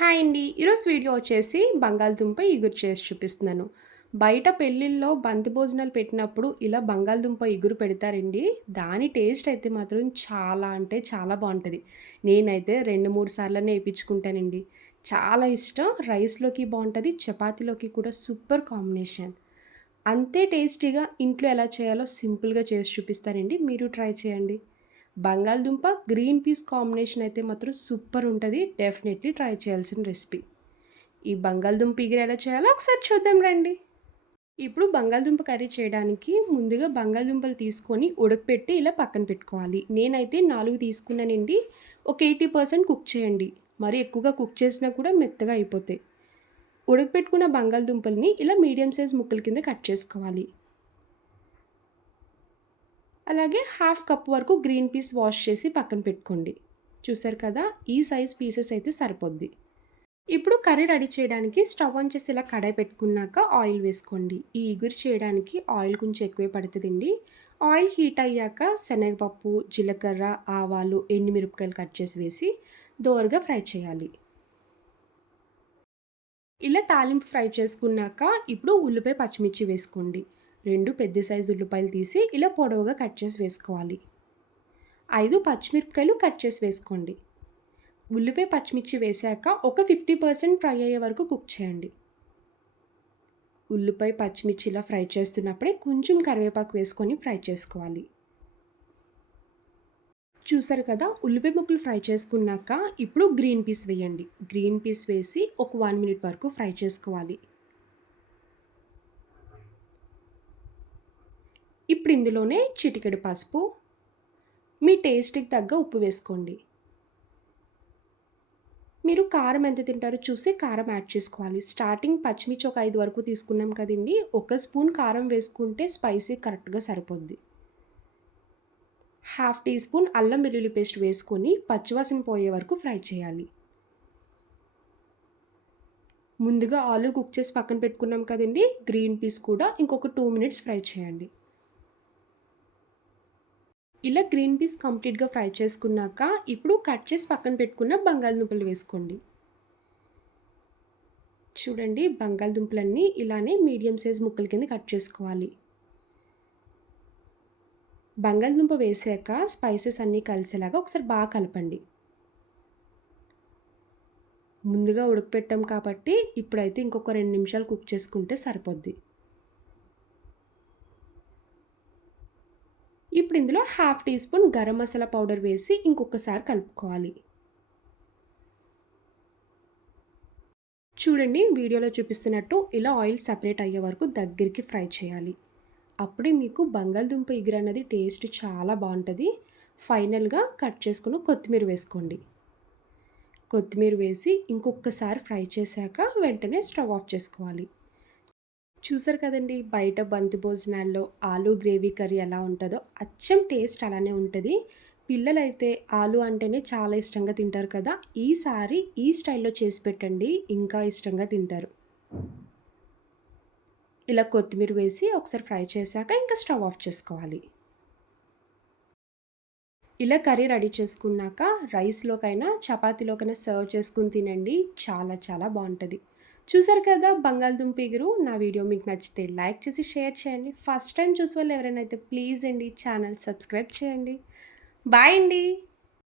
Hi అండి. ఈరోజు video వచ్చేసి బంగాళదుంప ఇగురు చేసి చూపిస్తున్నాను. బయట పెళ్ళిల్లో బంతి భోజనాలు పెట్టినప్పుడు ఇలా బంగాళదుంప ఇగురు పెడతారండి. దాని టేస్ట్ అయితే మాత్రం చాలా అంటే చాలా బావుంటది. నేనైతే 2, 3 సార్లనే ఏపిచ్చుకుంటానండి. చాలా ఇష్టం. రైస్‌లోకి బావుంటది. చపాతీలోకి కూడా సూపర్ కాంబినేషన్. అంతే టేస్టీగా ఇంట్లో ఎలా చేయాలో సింపుల్‌గా చేసి చూపిస్తానండి. మీరు ట్రై చేయండి. బంగాళదుంప, గ్రీన్ పీస్ కాంబినేషన్ అయితే మాత్రం సూపర్ ఉంటది. డెఫినెట్‌లీ ట్రై చేయాల్సిన రెసిపీ. ఈ బంగాళదుంప ఇగురు ఎలా చేయాలో ఒకసారి చూద్దాం రండి. ఇప్పుడు బంగాళదుంప కర్రీ చేయడానికి ముందుగా బంగాళదుంపలు తీసుకొని ఉడకపెట్టి ఇలా పక్కన పెట్టుకోవాలి. నేనైతే 4 తీసుకున్నానండి. ఒక 80% కుక్ చేయండి. మరి ఎక్కువగా కుక్ చేసినా కూడా మెత్తగా అయిపోతాయి. ఉడకపెట్టుకున్న బంగాళదుంపల్ని ఇలా మీడియం సైజ్ ముక్కల కింద కట్ చేసుకోవాలి. అలాగే హాఫ్ కప్ వరకు గ్రీన్ పీస్ వాష్ చేసి పక్కన పెట్టుకోండి. చూసారు కదా! ఈ సైజ్ పీసెస్ అయితే సరిపోద్ది. ఇప్పుడు కర్రీ రెడీ చేయడానికి స్టవ్ ఆన్ చేసి ఇలా కడాయి పెట్టుకున్నాక ఆయిల్ వేసుకోండి. ఈ ఇగురు చేయడానికి ఆయిల్ కొంచెం ఎక్కువే పడుతుందండి. ఆయిల్ హీట్ అయ్యాక శనగపప్పు, జీలకర్ర, ఆవాలు, ఎండుమిరపకాయలు కట్ చేసి వేసి దోరగా ఫ్రై చేయాలి. ఇలా తాలింపు ఫ్రై చేసుకున్నాక ఇప్పుడు ఉల్లిపాయ, పచ్చిమిర్చి వేసుకోండి. 2 పెద్ద సైజు ఉల్లిపాయలు తీసి ఇలా పొడవుగా కట్ చేసి వేసుకోవాలి. 5 పచ్చిమిరపకాయలు కట్ చేసి వేసుకోండి. ఉల్లిపాయ, పచ్చిమిర్చి వేశాక ఒక 50% ఫ్రై అయ్యే వరకు కుక్ చేయండి. ఉల్లిపాయ, పచ్చిమిర్చి ఇలా ఫ్రై చేస్తున్నప్పుడే కొంచెం కరివేపాకు వేసుకొని ఫ్రై చేసుకోవాలి. చూసారు కదా! ఉల్లిపాయ ముక్కలు ఫ్రై చేసుకున్నాక ఇప్పుడు గ్రీన్ పీస్ వేయండి. గ్రీన్ పీస్ వేసి ఒక 1 మినిట్ వరకు ఫ్రై చేసుకోవాలి. ఇప్పుడు ఇందులోనే చిటికెడు పసుపు, మీ టేస్ట్‌కి తగ్గ ఉప్పు వేసుకోండి. మీరు కారం ఎంత తింటారో చూసి కారం యాడ్ చేసుకోవాలి. స్టార్టింగ్ పచ్చిమిర్చి ఒక 5 వరకు తీసుకున్నాం కదండీ! ఒక స్పూన్ కారం వేసుకుంటే స్పైసీ కరెక్ట్‌గా సరిపోద్ది. హాఫ్ టీ స్పూన్ అల్లం వెల్లుల్లి పేస్ట్ వేసుకొని పచ్చివాసన పోయే వరకు ఫ్రై చేయాలి. ముందుగా ఆలు కుక్ చేసి పక్కన పెట్టుకున్నాం కదండీ! గ్రీన్ పీస్ కూడా ఇంకొక 2 మినిట్స్ ఫ్రై చేయండి. ఇలా గ్రీన్ పీస్ కంప్లీట్‌గా ఫ్రై చేసుకున్నాక ఇప్పుడు కట్ చేసి పక్కన పెట్టుకున్న బంగాళదుంపలు వేసుకోండి. చూడండి, బంగాళదుంపలన్నీ ఇలానే మీడియం సైజ్ ముక్కల కింద కట్ చేసుకోవాలి. బంగాళదుంప వేసాక స్పైసెస్ అన్నీ కలిసేలాగా ఒకసారి బాగా కలపండి. ముందుగా ఉడకపెట్టాం కాబట్టి ఇప్పుడైతే ఇంకొక 2 నిమిషాలు కుక్ చేసుకుంటే సరిపోద్ది. ఇప్పుడు ఇందులో half teaspoon garam masala powder వేసి ఇంకొకసారి కలుపుకోవాలి. చూడండి, వీడియోలో చూపిస్తున్నట్టు ఇలా ఆయిల్ సెపరేట్ అయ్యే వరకు దగ్గరికి ఫ్రై చేయాలి. అప్పుడే మీకు బంగాళదుంప ఇగురు అన్నది టేస్ట్ చాలా బావుంటది. ఫైనల్‌గా కట్ చేసుకున్న కొత్తిమీర వేసుకోండి. కొత్తిమీర వేసి ఇంకొకసారి ఫ్రై చేశాక వెంటనే స్టవ్ ఆఫ్ చేసుకోవాలి. చూసారు కదండీ! బయట బంతి భోజనాల్లో ఆలు గ్రేవీ కర్రీ ఎలా ఉంటదో అచ్చం టేస్ట్ అలానే ఉంటది. పిల్లలైతే ఆలు అంటేనే చాలా ఇష్టంగా తింటారు కదా! ఈసారి ఈ స్టైల్‌లో చేసి పెట్టండి. ఇంకా ఇష్టంగా తింటారు. ఇలా కొత్తిమీర వేసి ఒకసారి ఫ్రై చేశాక ఇంకా స్టవ్ ఆఫ్ చేసుకోవాలి. ఇలా కర్రీ రెడీ చేసుకున్నాక రైస్‌లోకైనా, చపాతీలోకైనా సర్వ్ చేసుకొని తినండి. చాలా చాలా బావుంటది. చూసారు కదా బంగాళదుంప ఇగురు. నా వీడియో మీకు నచ్చితే లైక్ చేసి షేర్ చేయండి. ఫస్ట్ టైమ్ చూసేవాళ్ళు ఎవరైనా అయితే ప్లీజ్ అండి ఛానల్ సబ్స్క్రైబ్ చేయండి. బాయ్ అండి.